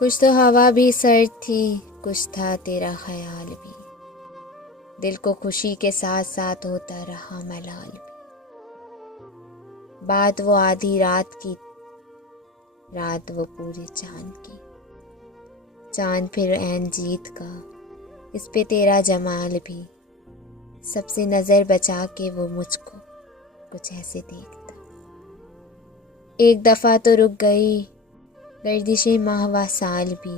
कुछ तो हवा भी सर्द थी, कुछ था तेरा ख्याल भी। दिल को खुशी के साथ साथ होता रहा मलाल भी। बात वो आधी रात की, रात वो पूरे चांद की। चांद फिर ऐन जीत का, इस पे तेरा जमाल भी। सबसे नजर बचा के वो मुझको कुछ ऐसे देखता। एक दफा तो रुक गई गर्दिशे माहवा साल भी।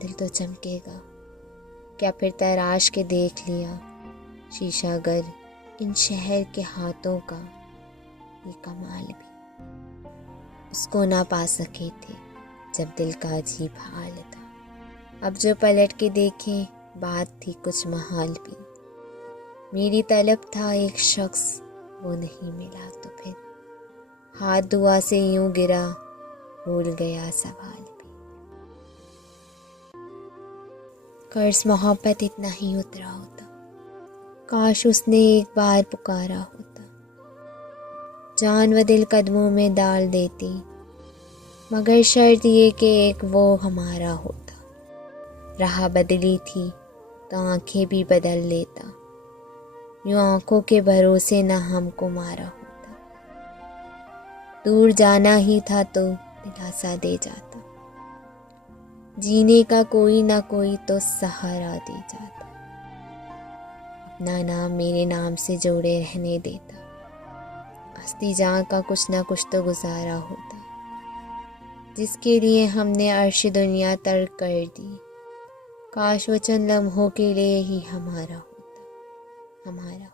दिल तो चमकेगा, क्या फिर तराश के देख लिया शीशा गर इन शहर के हाथों का ये कमाल भी। उसको ना पा सके थे जब दिल का अजीब हाल था। अब जो पलट के देखें बात थी कुछ महाल भी। मेरी तलब था एक शख्स, वो नहीं मिला तो फिर हाथ दुआ से यूं गिरा, भूल गया सवाल भी। कर्ज मोहब्बत इतना ही उतरा होता, काश उसने एक बार पुकारा होता। जान व दिल कदमों में डाल देती, मगर शर्त ये कि एक वो हमारा होता। राह बदली थी तो आंखें भी बदल लेता, यूं आंखों के भरोसे ना हमको मारा होता। दूर जाना ही था तो दिलासा दे जाता, जीने का कोई ना कोई तो सहारा दे जाता। अपना नाम मेरे नाम से जोड़े रहने देता, हस्ती जान का कुछ ना कुछ तो गुजारा होता, जिसके लिए हमने अर्श दुनिया तर्क कर दी। काश वो चंद लम्हों के लिए ही हमारा होता, हमारा।